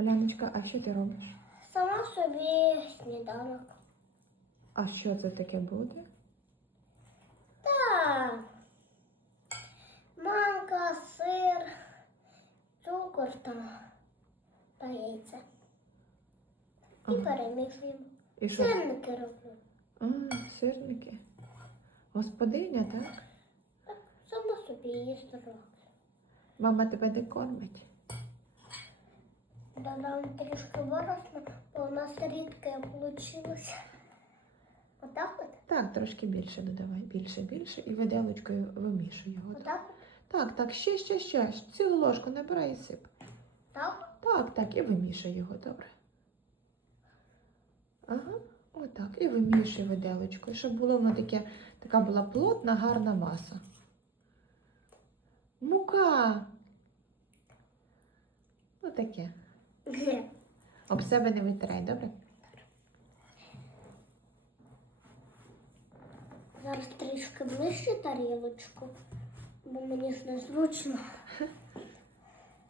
Оляночка, а що ти робиш? Сама собі сніданок. А що це таке буде? Так. Манка, сир, цукор та, та яйця. І Ага. перемішуємо. І що? Сирники роблю. А, сирники. Господиня, так? Так, сама собі їсти роблю. Мама тебе не кормить. Додам трішки борошна, бо у нас рідке вийшло. Отак от? Так, трошки більше додавай, більше, більше. І виделочкою вимішуй його. Отак от? Так, так, ще, ще, ще. Цілу ложку набирай і сип. Так? Так, так, і вимішуй його, добре. Ага, отак. І вимішуй виделочкою, щоб було воно таке, така була плотна, гарна маса. Мука. Ну таке. Об себе не витирай, добре? Зараз трішки ближче тарілочку, бо мені ж незручно.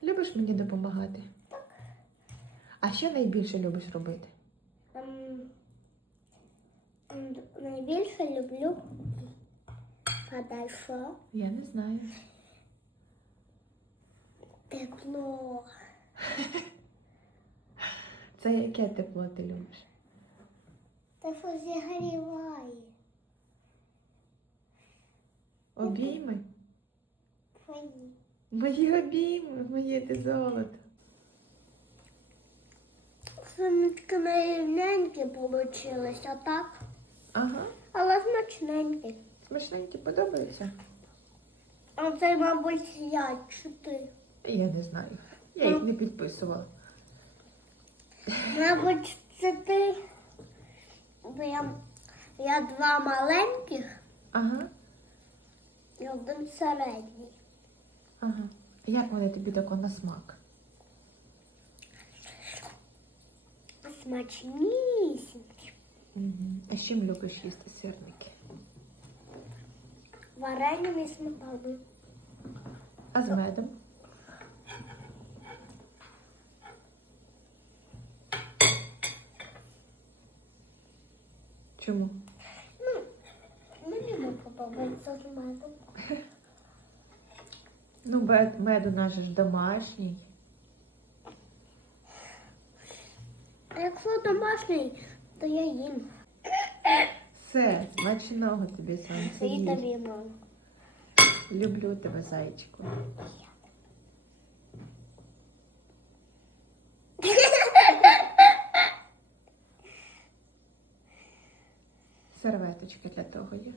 Любиш мені допомагати? Так. А що найбільше любиш робити? Ем, ем, найбільше люблю гадай, що Я не знаю. тепло. Це яке тепло ти любиш? Те, що зігріває. Обійми? Твої. Мої обійми, моє ти золото. Сонечки нерівненькі получилися, так? Ага. Але смачненькі. Смачненькі подобаються? А це, мабуть, я чи ти. Я не знаю. Я їх не підписувала. Мабуть, це ти. Бо я, я два маленьких Ага. і один середній. Ага. Як вони тобі тако на смак? Смачнісінькі. Угу. А з чим любиш їсти сирники? Варенням і. А з медом? Чому? Ну, мені не подобається з медом. Ну, мед, мед у нас же ж домашній. А якщо домашній, то я їм. Все, смачного тобі сонце. Їж. тобі, мам. Люблю тебе, зайчику. Серветочки для того є.